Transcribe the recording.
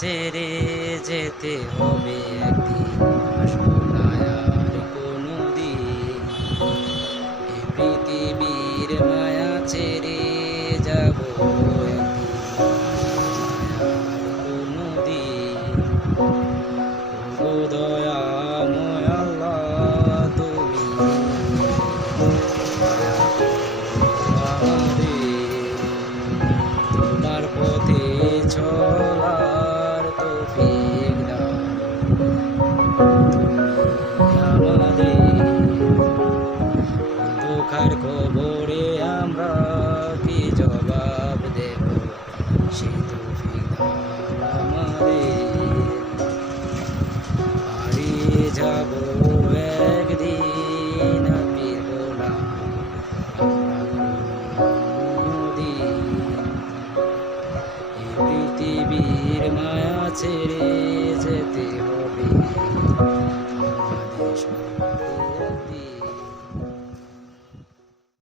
ছেড়ে যেতে হবে একদিন, আসবো না আর কোনোদিন। এই পৃথিবীর মায়া ছেড়ে যাব একদিন, আসবো না আর কোনোদিন। ও দয়াময় আল্লাহ, তুমি দয়া করো আমাদের, তোমার পথে চলার তৌফিক দাও তুমি আমাদের। অন্ধকার কবরে আমরা কি জবাব দেব, সেই তৌফিক দাও আমাদের। হারিয়ে যাব একদিন, আর ফিরব না আমরা কোনোদিন। এই পৃথিবীর মায়া ছেড়ে যেতে হবে